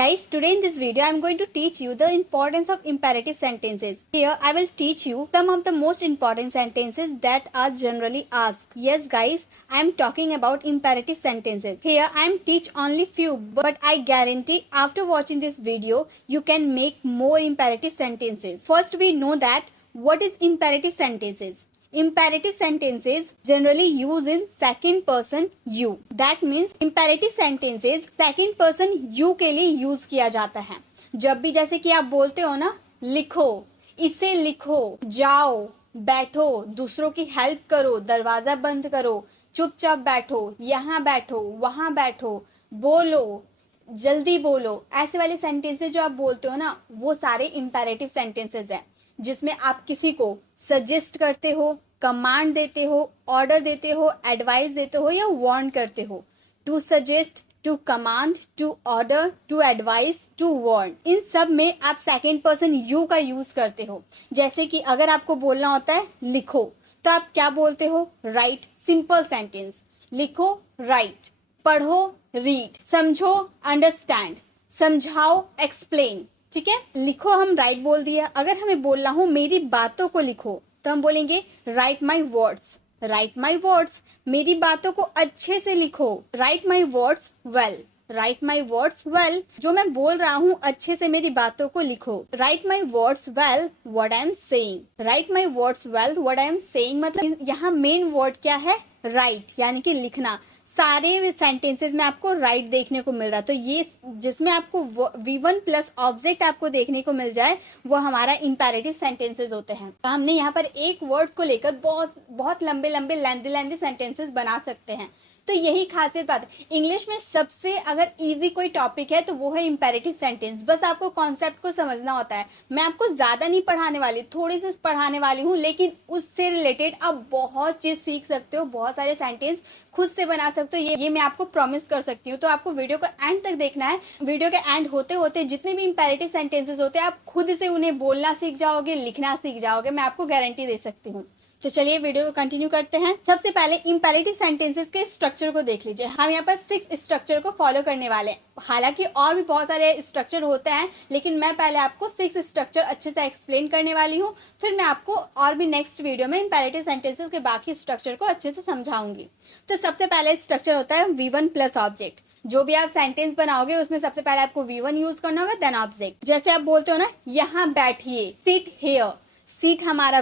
Guys, today in this video I am going to teach you the importance of imperative sentences. Here I will teach you some of the most important sentences that are generally asked. Yes guys, I am talking about imperative sentences. Here I am teach only few, but I guarantee after watching this video you can make more imperative sentences. First we know that what is imperative sentences. Imperative sentences generally use in second person you. That means imperative sentences second person you के लिए use किया जाता है. जब भी जैसे कि आप बोलते हो ना, लिखो, इसे लिखो, जाओ, बैठो, दूसरों की हेल्प करो, दरवाजा बंद करो, चुपचाप बैठो, यहाँ बैठो, वहां बैठो, बोलो, जल्दी बोलो, ऐसे वाले सेंटेंसेस जो आप बोलते हो ना, वो सारे इंपेरेटिव सेंटेंसेस हैं, जिसमें आप किसी को सजेस्ट करते हो, कमांड देते हो, ऑर्डर देते हो, एडवाइस देते हो या वार्न करते हो. To suggest, to command, to order, to advice, to warn, इन सब में आप सेकेंड पर्सन यू का यूज करते हो. जैसे कि अगर आपको बोलना होता है लिखो, तो आप क्या बोलते हो? राइट. Simple sentence. लिखो, राइट. पढ़ो, रीड. समझो, अंडरस्टैंड. समझाओ, एक्सप्लेन. ठीक है, लिखो हम राइट बोल दिया. अगर हमें बोलना हो मेरी बातों को लिखो, तो हम बोलेंगे right my words. Right my words, मेरी बातों को अच्छे से लिखो. Right my words well. Right my words well, जो मैं बोल रहा हूँ अच्छे से मेरी बातों को लिखो. Right my words well what I am saying. Right my words well what I am saying, मतलब यहाँ मेन वर्ड क्या है? राइट, यानी कि लिखना. सारे सेंटेंसेस में आपको राइट देखने को मिल रहा है. तो ये जिसमें आपको V1 प्लस ऑब्जेक्ट आपको देखने को मिल जाए, वो हमारा इंपेरेटिव सेंटेंसेस होते हैं. तो हमने यहाँ पर एक वर्ड को लेकर बहुत लंबे लंबे लेंदी सेंटेंसेस बना सकते हैं. तो यही खासियत बात है. इंग्लिश में सबसे अगर इजी कोई टॉपिक है तो वो है इंपेरेटिव सेंटेंस. बस आपको कॉन्सेप्ट को समझना होता है. मैं आपको ज्यादा नहीं पढ़ाने वाली, थोड़ी सी पढ़ाने वाली हूँ, लेकिन उससे रिलेटेड आप बहुत चीज सीख सकते हो, बहुत सारे सेंटेंस खुद से बना सकते हो. ये मैं आपको प्रॉमिस कर सकती हूँ. तो आपको वीडियो को एंड तक देखना है. वीडियो के एंड होते होते जितने भी इंपेरेटिव सेंटेंसेस होते हैं, आप खुद से उन्हें बोलना सीख जाओगे, लिखना सीख जाओगे. मैं आपको गारंटी दे सकती हूँ. तो चलिए वीडियो को कंटिन्यू करते हैं. सबसे पहले इंपेरेटिव सेंटेंसेस के स्ट्रक्चर को देख लीजिए. हम यहाँ पर 6 स्ट्रक्चर को फॉलो करने वाले हैं. हालांकि और भी बहुत सारे स्ट्रक्चर होते हैं, लेकिन मैं पहले आपको 6 स्ट्रक्चर अच्छे से एक्सप्लेन करने वाली हूँ. फिर मैं आपको और भी नेक्स्ट वीडियो में इंपेरेटिव सेंटेंसेस के बाकी स्ट्रक्चर को अच्छे से समझाऊंगी. तो सबसे पहले स्ट्रक्चर होता है V1 प्लस ऑब्जेक्ट. जो भी आप सेंटेंस बनाओगे उसमें सबसे पहले आपको V1 यूज करना होगा, देन ऑब्जेक्ट. जैसे आप बोलते हो ना, यहाँ बैठिए, सिट हेयर. सीट हमारा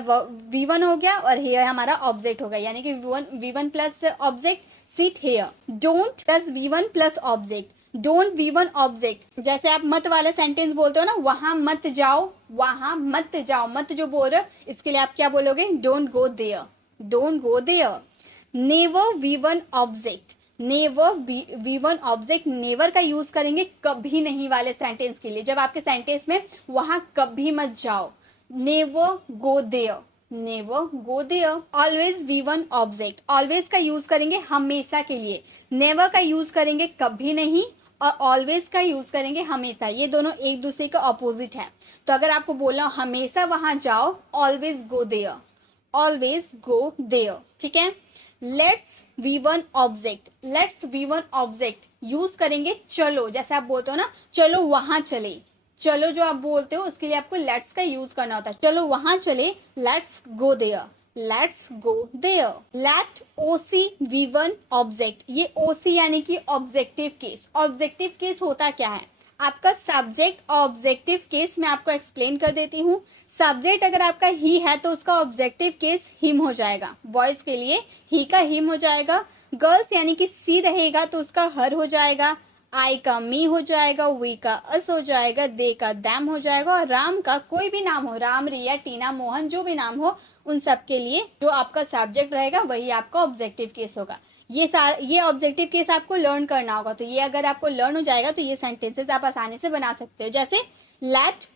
V1 हो गया और हेयर हमारा ऑब्जेक्ट हो गया, यानी कि V1 plus object, sit here. Don't plus V1 plus object. Don't V1 object. जैसे आप मत वाला सेंटेंस बोलते हो ना, वहां मत जाओ, वहां मत जाओ. मत जो बोल रहे हो, इसके लिए आप क्या बोलोगे? Don't go there. Don't go there. Never V1 object. Never V1 object. Never का यूज करेंगे कभी नहीं वाले सेंटेंस के लिए. जब आपके सेंटेंस में वहां कभी मत जाओ. Never go there. Never go there. Always V1 object. Always का यूज करेंगे हमेशा के लिए. Never का यूज करेंगे कभी नहीं, और ऑलवेज का यूज करेंगे हमेशा. ये दोनों एक दूसरे का ऑपोजिट है. तो अगर आपको बोलना हो हमेशा वहां जाओ, always go there. Always go there. ठीक है. Let's V1 object. Let's V1 object use करेंगे चलो. जैसे आप बोलते हो ना, चलो वहां चले. चलो जो आप बोलते हो उसके लिए आपको लेट्स का यूज करना होता है. चलो वहां चले, let's go there. Let's go there. Let OC V1 object. ये OC यानी कि ऑब्जेक्टिव केस. ऑब्जेक्टिव केस होता क्या है? आपका सब्जेक्ट. ऑब्जेक्टिव केस मैं आपको एक्सप्लेन कर देती हूँ. सब्जेक्ट अगर आपका ही है तो उसका ऑब्जेक्टिव केस हिम हो जाएगा. बॉयज के लिए ही का हिम हो जाएगा. गर्ल्स यानी कि सी रहेगा तो उसका हर हो जाएगा. आई का मी हो जाएगा. वी का अस हो जाएगा. दे का दैम हो जाएगा. और राम का कोई भी नाम हो, राम, रिया, टीना, मोहन, जो भी नाम हो, उन सब के लिए जो आपका सब्जेक्ट रहेगा वही आपका ऑब्जेक्टिव केस होगा. ये ऑब्जेक्टिव केस आपको लर्न करना होगा. तो ये अगर आपको लर्न हो जाएगा तो ये सेंटेंसेस आप आसानी से बना सकते हो. जैसे late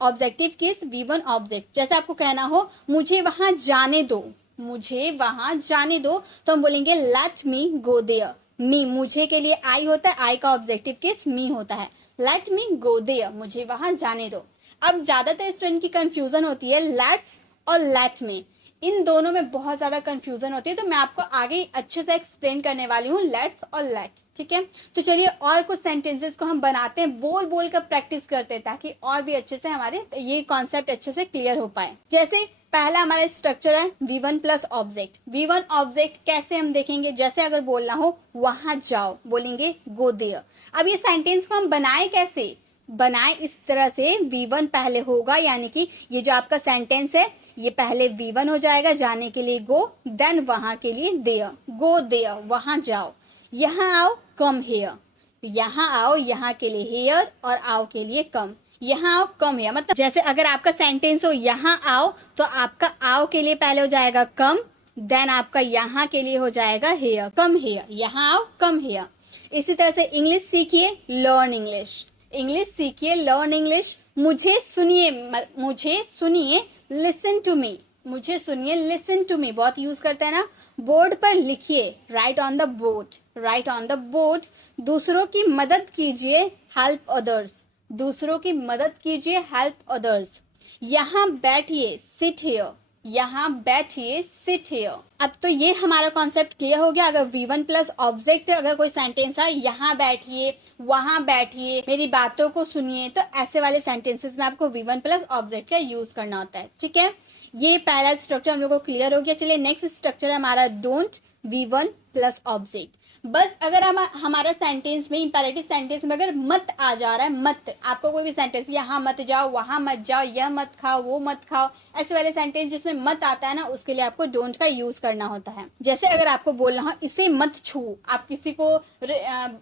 objective case V1 object. जैसे आपको कहना हो मुझे वहां जाने दो. मुझे वहां जाने दो, तो हम बोलेंगे लेट मी गो देयर. मी, मुझे के लिए आई होता है. आई का ऑब्जेक्टिव केस मी होता है. Let me go there. मुझे वहां जाने दो. अब ज्यादातर स्टूडेंट की कंफ्यूजन होती है लेट्स और लेट में. इन दोनों में बहुत ज़्यादा कंफ्यूजन होती है, तो मैं आपको आगे अच्छे से एक्सप्लेन करने वाली हूँ लेट्स और लेट, ठीक है। तो चलिए और कुछ सेंटेंसेस को हम बनाते हैं, बोल बोल कर प्रैक्टिस करते हैं, ताकि और भी अच्छे से हमारे ये कॉन्सेप्ट अच्छे से क्लियर हो पाए। जैसे पहला हमारा स्ट्रक्चर है V1 plus object. V1 object कैसे हम देखेंगे, जैसे अगर बोलना हो वहां जाओ, बोलेंगे गो देयर। अब ये सेंटेंस को हम बनाए कैसे, बनाए इस तरह से, V1 पहले होगा, यानी कि ये जो आपका सेंटेंस है ये पहले V1 हो जाएगा, जाने के लिए गो, देन वहां के लिए देयर, गो देयर वहां जाओ। यहाँ आओ कम हेयर, यहाँ आओ यहाँ के लिए हेयर, और आओ के लिए कम, यहाँ आओ कम हेयर। मतलब जैसे अगर आपका सेंटेंस हो यहाँ आओ, तो आपका आओ के लिए पहले हो जाएगा कम, देन आपका यहाँ के लिए हो जाएगा हेयर, कम हेयर, यहाँ आओ कम हेयर। इसी तरह से इंग्लिश सीखिए, लर्न इंग्लिश, इंग्लिश सीखिए, लर्न इंग्लिश। मुझे सुनिए, मुझे सुनिए, लिसन टू मी, मुझे सुनिए, लिसन टू मी बहुत यूज करते हैं ना। बोर्ड पर लिखिए, right on the board, right on the board. दूसरों की मदद कीजिए, हेल्प अदर्स, दूसरों की मदद कीजिए, हेल्प अदर्स। यहाँ बैठिए, सिट हियर, यहाँ बैठिए, सिट हियर। अब तो ये हमारा कॉन्सेप्ट क्लियर हो गया। अगर V1 प्लस ऑब्जेक्ट अगर कोई सेंटेंस है, यहाँ बैठिए, वहां बैठिए, मेरी बातों को सुनिए, तो ऐसे वाले सेंटेंसेस में आपको V1 प्लस ऑब्जेक्ट का यूज करना होता है, ठीक है। ये पहला स्ट्रक्चर हम लोग को क्लियर हो गया। चलिए नेक्स्ट स्ट्रक्चर है हमारा डोंट V1 प्लस ऑब्जेक्ट। बस अगर हम हमारा सेंटेंस में, इंपेरेटिव सेंटेंस में अगर मत आ जा रहा है, मत, आपको कोई भी सेंटेंस, यहाँ मत जाओ, वहां मत जाओ, यह मत खाओ, वो मत खाओ, ऐसे वाले सेंटेंस जिसमें मत आता है ना, उसके लिए आपको डोंट का यूज करना होता है। जैसे अगर आपको बोलना हो इसे मत छुओ, आप किसी को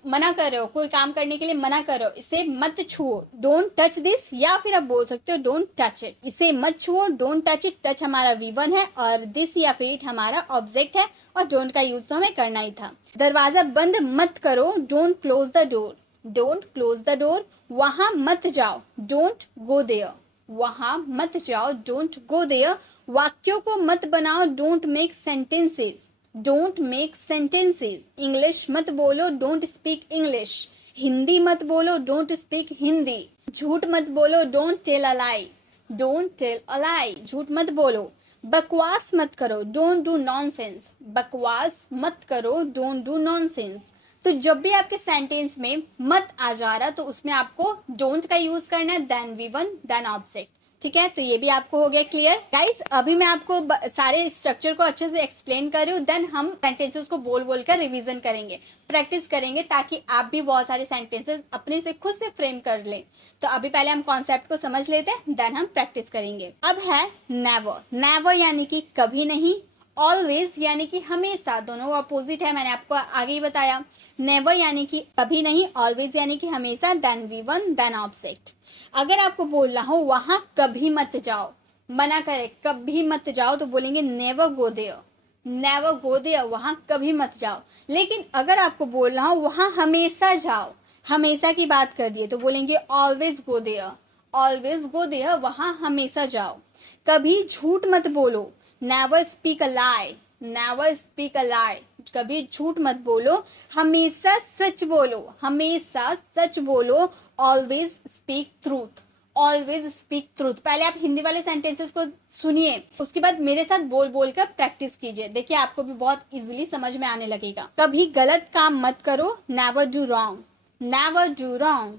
मना कर रहे हो, कोई काम करने के लिए मना कर रहे हो, इसे मत छुओ, डोंट टच दिस, या फिर आप बोल सकते हो डोंट टच इट, इसे मत छुओ, डोंट टच इट। टच हमारा V1 है और दिस या फिर इट हमारा ऑब्जेक्ट है, और डोंट का यूज तो हमें करना ही था। दरवाजा बंद मत करो, don't close the door, don't close the door. वहां मत जाओ, डोंट गो देयर, वहां मत जाओ, डोंट गो देयर। वाक्यों को मत बनाओ, don't make sentences, don't make sentences. English मत बोलो, डोंट स्पीक इंग्लिश, हिंदी मत बोलो, डोंट स्पीक हिंदी। झूठ मत बोलो, don't tell a lie, don't tell a lie, झूठ मत बोलो। बकवास मत करो, डोंट डू नॉनसेंस, बकवास मत करो, डोंट डू नॉनसेंस। तो जब भी आपके सेंटेंस में मत आ जा रहा, तो उसमें आपको डोंट का यूज करना है, देन V1 देन ऑब्जेक्ट, ठीक है। तो ये भी आपको हो गया क्लियर। गाइस अभी मैं आपको सारे स्ट्रक्चर को अच्छे से एक्सप्लेन कर रही हूँ, देन हम सेंटेंसेस को बोल बोल कर रिविजन करेंगे, प्रैक्टिस करेंगे, ताकि आप भी बहुत सारे सेंटेंसेस अपने से खुद से फ्रेम कर लें। तो अभी पहले हम कॉन्सेप्ट को समझ लेते हैं, देन हम प्रैक्टिस करेंगे। अब है नेवर, नेवर यानी कि कभी नहीं, ऑलवेज यानी कि हमेशा, दोनों अपोजिट है, मैंने आपको आगे ही बताया। नेवर यानी कि कभी नहीं, ऑलवेज यानी कि हमेशा, देन V1 देन ऑब्जेक्ट। अगर आपको बोलना हो वहां कभी मत जाओ, मना करे कभी मत जाओ, तो बोलेंगे never go there, never go there, वहां कभी मत जाओ। लेकिन अगर आपको बोलना हो वहां हमेशा जाओ, हमेशा की बात कर दिए, तो बोलेंगे always go there, always go there, वहां हमेशा जाओ। कभी झूठ मत बोलो, never speak a lie, never speak a lie, कभी झूठ मत बोलो, हमेशा सच बोलो, हमेशा सच बोलो। Always speak truth, always speak truth. पहले आप हिंदी वाले सेंटेंसेस को सुनिए, उसके बाद मेरे साथ बोल बोल कर प्रैक्टिस कीजिए, देखिए आपको भी बहुत इजीली समझ में आने लगेगा। कभी गलत काम मत करो, never do wrong, never do wrong.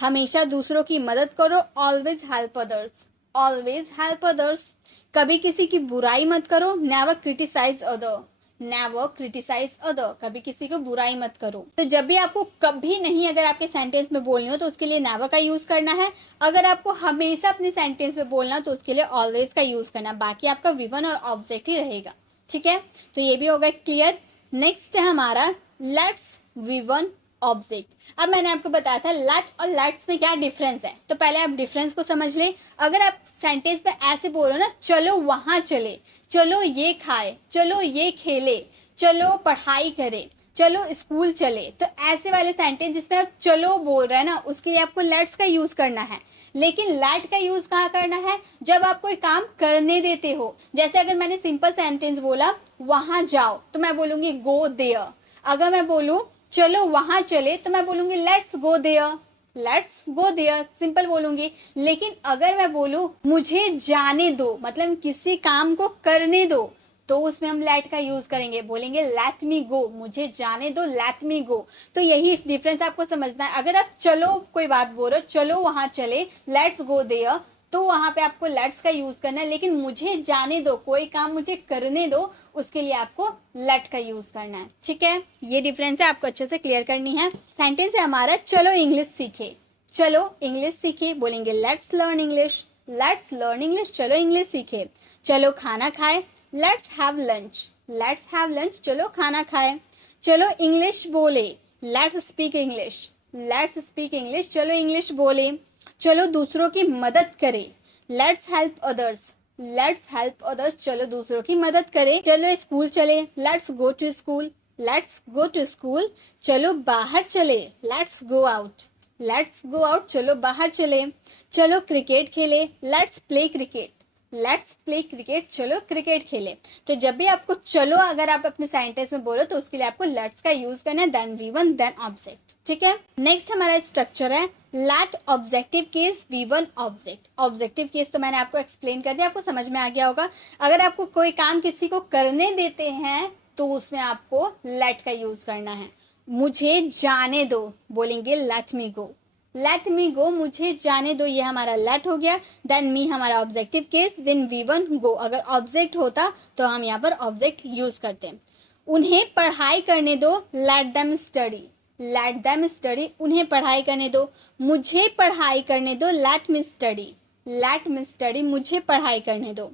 हमेशा दूसरों की मदद करो, always help others, always help others. कभी किसी की बुराई मत करो, never criticise other, never criticise other, कभी किसी को बुराई मत करो। तो जब भी आपको कभी नहीं अगर आपके सेंटेंस में बोलनी हो, तो उसके लिए नेवर का यूज करना है। अगर आपको हमेशा अपने सेंटेंस में बोलना, तो उसके लिए ऑलवेज का यूज करना, बाकी आपका V1 और ऑब्जेक्ट ही रहेगा, ठीक है। तो ये भी होगा क्लियर। नेक्स्ट है हमारा लेट्स V1 ऑब्जेक्ट। अब मैंने आपको बताया था लेट और लेट्स में क्या डिफरेंस है, तो पहले आप डिफरेंस को समझ ले। अगर आप सेंटेंस में ऐसे बोलो ना, चलो वहां चले, चलो ये खाए, चलो ये खेले, चलो पढ़ाई करे, चलो स्कूल चले, तो ऐसे वाले सेंटेंस जिसमें आप चलो बोल रहे हैं ना, उसके लिए आपको लेट्स का यूज करना है। लेकिन लेट का यूज कहाँ करना है, जब आप कोई काम करने देते हो। जैसे अगर मैंने सिंपल सेंटेंस बोला वहां जाओ, तो मैं बोलूंगी गो देयर। अगर मैं बोलूं चलो वहां चले, तो मैं बोलूंगी let's go there, let's go there, simple बोलूंगी। लेकिन अगर मैं बोलूं मुझे जाने दो, मतलब किसी काम को करने दो, तो उसमें हम लेट का यूज करेंगे, बोलेंगे लेट मी गो, मुझे जाने दो, लेट मी गो। तो यही डिफरेंस आपको समझना है। अगर आप चलो कोई बात बोल रहे हो, चलो वहां चले, लेट्स गो देयर, तो वहां पे आपको लेट्स का यूज करना है। लेकिन मुझे जाने दो, कोई काम मुझे करने दो, उसके लिए आपको लेट का यूज करना है। ठीक है, ये डिफरेंस है, आपको अच्छे से क्लियर करनी है। सेंटेंस है हमारा चलो इंग्लिश सीखे। चलो इंग्लिश सीखे, बोलेंगे let's learn English, let's learn English, चलो इंग्लिश सीखे। चलो खाना खाए, let's have lunch, let's have lunch, चलो खाना खाए। चलो इंग्लिश बोले, let's speak English, let's speak English, चलो इंग्लिश बोले। चलो दूसरों की मदद करें, let's help others, let's help others, चलो दूसरों की मदद करें। चलो स्कूल चले, let's go to school, let's go to school. चलो बाहर चले, let's go out, let's go out, चलो बाहर चले। चलो क्रिकेट खेले, let's play cricket, let's play cricket, चलो क्रिकेट खेले। तो जब भी आपको चलो अगर आप अपने सेंटेंस में बोलो तो उसके लिए आपको लेट्स का यूज करना है, देन V1 देन ऑब्जेक्ट। ठीक है, नेक्स्ट हमारा स्ट्रक्चर है let objective case V1 object. Objective case तो मैंने आपको एक्सप्लेन कर दिया, आपको समझ में आ गया होगा। अगर आपको कोई काम किसी को करने देते हैं तो उसमें आपको लेट का यूज करना है। मुझे जाने दो, बोलेंगे लेट मी गो, लेट मी गो, मुझे जाने दो, ये हमारा लेट हो गया। देन मी हमारा ऑब्जेक्टिव केस, देन V1 गो। अगर ऑब्जेक्ट होता तो हम यहाँ पर ऑब्जेक्ट यूज करते। उन्हें पढ़ाई करने दो, let them study, let them study, उन्हें पढ़ाई करने दो। मुझे पढ़ाई करने दो, let me study, let me study, मुझे पढ़ाई करने दो।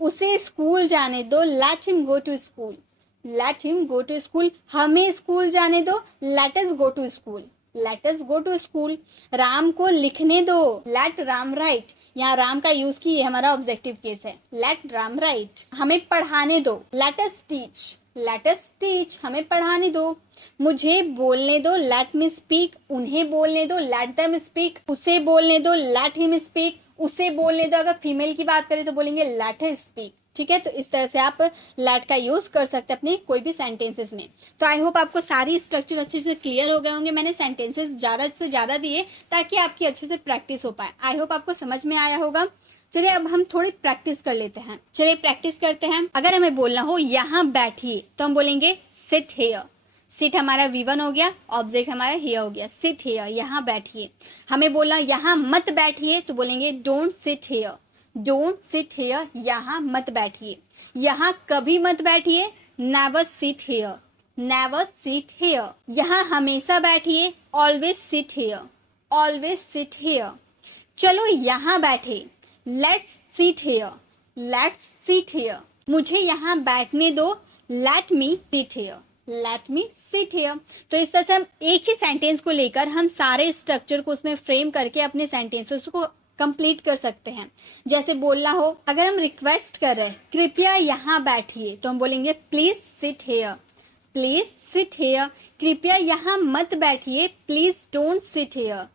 उसे स्कूल जाने दो, let him go to school, let him go to school, हमें स्कूल जाने दो, let us go to school, let us go to school. Ram को लिखने दो, लेट राम राइट, यहाँ राम का यूज की, हमारा ऑब्जेक्टिव केस है, लेट राम राइट। हमें पढ़ाने दो, लेट अस टीच, लेट अस टीच, हमें पढ़ाने दो। मुझे बोलने दो, लेट मी स्पीक, उन्हें बोलने दो, लेट देम स्पीक। उसे बोलने दो, लेट हिम स्पीक, उसे बोलने दो। अगर फीमेल की बात करें तो बोलेंगे लेट हर स्पीक। ठीक है, तो इस तरह से आप लेट का यूज कर सकते हैं अपने कोई भी सेंटेंसेस में। तो आई होप आपको सारी स्ट्रक्चर अच्छे से क्लियर हो गए होंगे। मैंने सेंटेंसेस ज़्यादा से ज़्यादा दिए ताकि आपकी अच्छे से प्रैक्टिस हो पाए। आई होप आपको समझ में आया होगा। चलिए अब हम थोड़ी प्रैक्टिस कर लेते हैं। चलिए प्रैक्टिस करते हैं। अगर हमें बोलना हो यहाँ बैठिए तो हम बोलेंगे सिट हेयर। सिट हमारा V1 हो गया, ऑब्जेक्ट हमारा हियर हो गया, सिट हेयर, यहाँ बैठिए। हमें बोलना यहाँ मत बैठिए तो बोलेंगे don't sit here, don't sit here, यहाँ मत बैठिए। यहाँ कभी मत बैठिए, never sit here, never sit here. यहाँ हमेशा बैठिए, always sit here, always sit here. चलो यहाँ बैठे, let's sit here, let's sit here. मुझे यहाँ बैठने दो, let me sit here, let me sit here. तो इस तरह से हम एक ही सेंटेंस को लेकर हम सारे स्ट्रक्चर को उसमें फ्रेम करके अपने सेंटेंसेस को कंप्लीट कर सकते हैं। जैसे बोलना हो, अगर हम रिक्वेस्ट कर रहे हैं कृपया यहाँ बैठिए तो हम बोलेंगे please sit here, please sit here. कृपया यहाँ मत बैठिए, please don't sit here,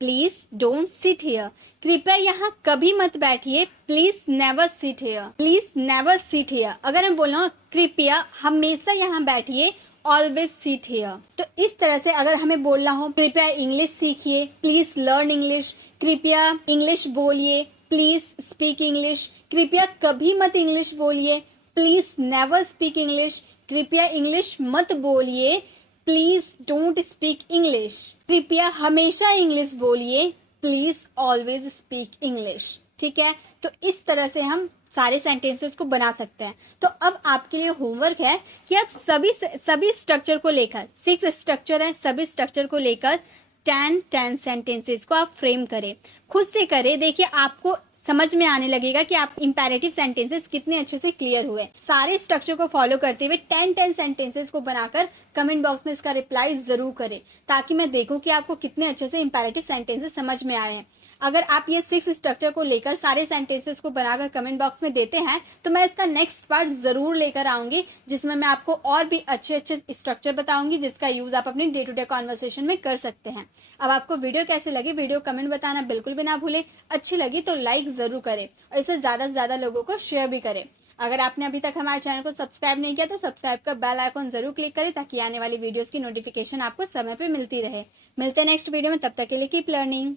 please don't sit here. कृपया यहाँ कभी मत बैठिए, please never sit here, please never sit here. अगर हम बोलना हो कृपया हमेशा यहाँ बैठिए, ऑलवेज सिट हेयर। तो इस तरह से अगर हमें बोलना हो कृपया इंग्लिश सीखिए, प्लीज लर्न इंग्लिश, कृपया इंग्लिश बोलिए, प्लीज स्पीक इंग्लिश, कृपया कभी मत इंग्लिश बोलिए, प्लीज नेवर स्पीक इंग्लिश, कृपया इंग्लिश मत बोलिए, प्लीज डोंट स्पीक इंग्लिश, कृपया हमेशा इंग्लिश बोलिए, प्लीज ऑलवेज स्पीक इंग्लिश। ठीक है, तो इस तरह से हम सारे सेंटेंसेस को बना सकते हैं। तो अब आपके लिए होमवर्क है कि आप सभी स्ट्रक्चर को लेकर, 6 स्ट्रक्चर है, सभी स्ट्रक्चर को लेकर 10 सेंटेंसेस को आप फ्रेम करें, खुद से करें। देखिए आपको समझ में आने लगेगा कि आप इंपेरेटिव सेंटेंसेस कितने अच्छे से क्लियर हुए। सारे स्ट्रक्चर को फॉलो करते हुए 10 सेंटेंसेस को बनाकर कमेंट बॉक्स में इसका रिप्लाई जरूर करें, ताकि मैं देखूं कि आपको कितने अच्छे से इंपेरेटिव सेंटेंसेस समझ में आए हैं। अगर आप ये 6 स्ट्रक्चर को लेकर सारे सेंटेंसेस को बनाकर कमेंट बॉक्स में देते हैं तो मैं इसका नेक्स्ट पार्ट जरूर लेकर आऊंगी, जिसमें मैं आपको और भी अच्छे अच्छे स्ट्रक्चर बताऊंगी जिसका यूज आप अपनी डे टू डे कॉन्वर्सेशन में कर सकते हैं। अब आपको वीडियो कैसे लगी, वीडियो कमेंट बताना बिल्कुल भी ना भूलें। अच्छी लगी तो लाइक जरूर करें और इसे ज्यादा से ज्यादा लोगों को शेयर भी करें। अगर आपने अभी तक हमारे चैनल को सब्सक्राइब नहीं किया तो सब्सक्राइब का बेल आइकॉन जरूर क्लिक करें ताकि आने वाली वीडियोस की नोटिफिकेशन आपको समय पे मिलती रहे। मिलते हैं नेक्स्ट वीडियो में, तब तक के लिए कीप लर्निंग।